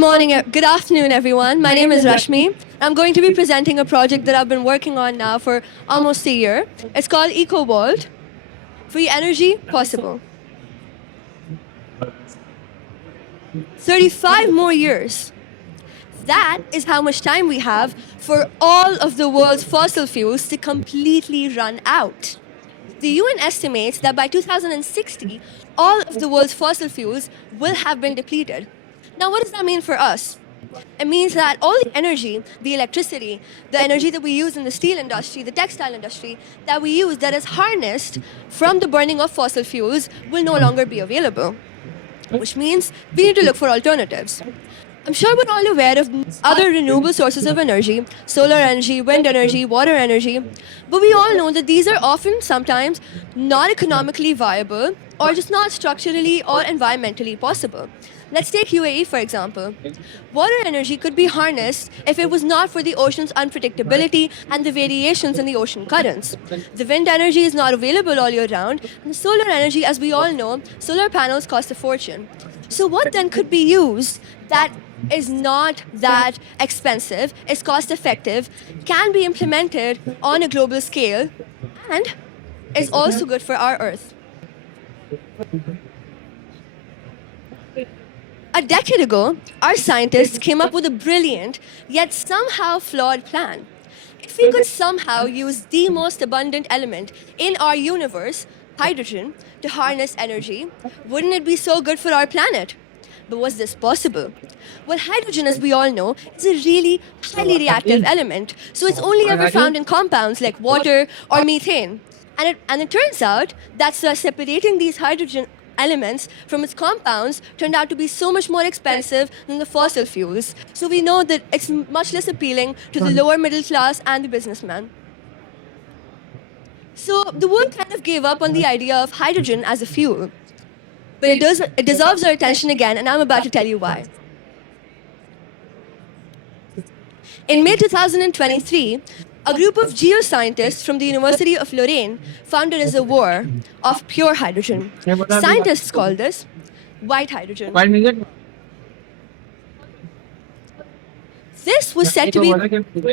Good afternoon, everyone. My name is Rashmi. I'm going to be presenting a project that I've been working on now for almost a year. It's called EcoWorld, Free Energy Possible. 35 more years. That is how much time we have for all of the world's fossil fuels to completely run out. The UN estimates that by 2060, all of the world's fossil fuels will have been depleted. Now, what does that mean for us? It means that all the energy, the electricity, the energy that we use in the steel industry, the textile industry, that we use that is harnessed from the burning of fossil fuels will no longer be available, which means we need to look for alternatives. I'm sure we're all aware of other renewable sources of energy, solar energy, wind energy, water energy, but we all know that these are often sometimes not economically viable or just not structurally or environmentally possible. Let's take UAE, for example. Water energy could be harnessed if it was not for the ocean's unpredictability and the variations in the ocean currents. The wind energy is not available all year round, and solar energy, as we all know, solar panels cost a fortune. So what then could be used that is not that expensive, is cost effective, can be implemented on a global scale, and is also good for our Earth? A decade ago, our scientists came up with a brilliant, yet somehow flawed plan. If we could somehow use the most abundant element in our universe, hydrogen, to harness energy, wouldn't it be so good for our planet? But was this possible? Well, hydrogen, as we all know, is a really highly reactive element, so it's only ever found in compounds like water or methane. And it turns out that separating these hydrogen elements from its compounds turned out to be so much more expensive than the fossil fuels. So we know that it's much less appealing to the lower middle class and the businessman. So the world kind of gave up on the idea of hydrogen as a fuel. But it deserves our attention again, and I'm about to tell you why. In May 2023, a group of geoscientists from the University of Lorraine found a reservoir of pure hydrogen. Scientists call this white hydrogen. This was said to be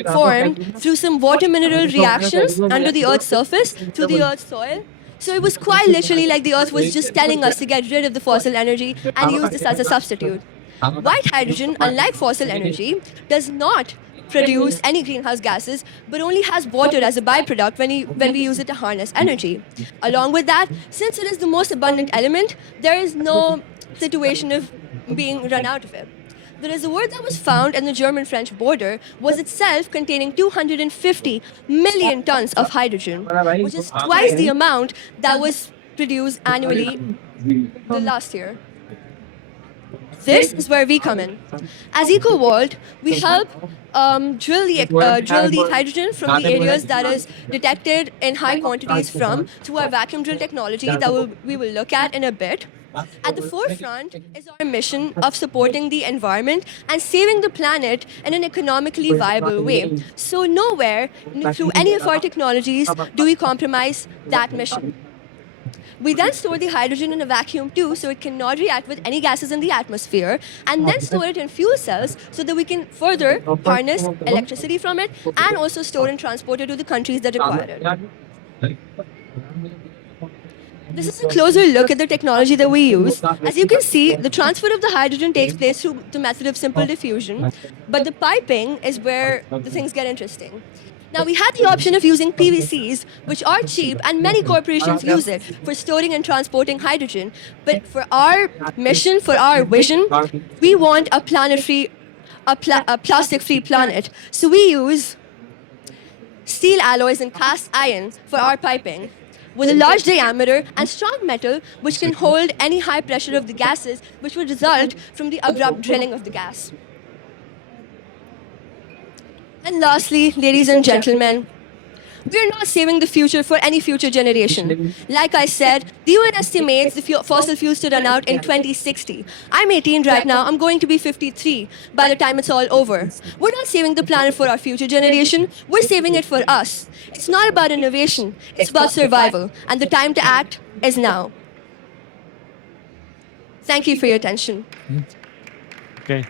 formed through some water mineral reactions under the Earth's surface, through the Earth's soil. So it was quite literally like the Earth was just telling us to get rid of the fossil energy and use this as a substitute. White hydrogen, unlike fossil energy, does not produce any greenhouse gases, but only has water as a byproduct when we use it to harness energy. Along with that, since it is the most abundant element, there is no situation of being run out of it. The reservoir that was found in the German-French border was itself containing 250 million tons of hydrogen, which is twice the amount that was produced annually the last year. This is where we come in. As EcoWorld, we help drill the hydrogen from the areas that is detected in high quantities from through our vacuum drill technology that we will look at in a bit. At the forefront is our mission of supporting the environment and saving the planet in an economically viable way. So nowhere through any of our technologies do we compromise that mission. We then store the hydrogen in a vacuum too, so it cannot react with any gases in the atmosphere, and then store it in fuel cells so that we can further harness electricity from it and also store and transport it to the countries that require it. This is a closer look at the technology that we use. As you can see, the transfer of the hydrogen takes place through the method of simple diffusion, but the piping is where the things get interesting. Now, we had the option of using PVCs, which are cheap, and many corporations use it for storing and transporting hydrogen. But for our mission, for our vision, we want a plastic-free planet. So we use steel alloys and cast iron for our piping, with a large diameter and strong metal which can hold any high pressure of the gases which would result from the abrupt drilling of the gas. And lastly, ladies and gentlemen, we are not saving the future for any future generation. Like I said, the UN estimates the fossil fuels to run out in 2060. I'm 18 right now. I'm going to be 53 by the time it's all over. We're not saving the planet for our future generation. We're saving it for us. It's not about innovation. It's about survival. And the time to act is now. Thank you for your attention. Okay.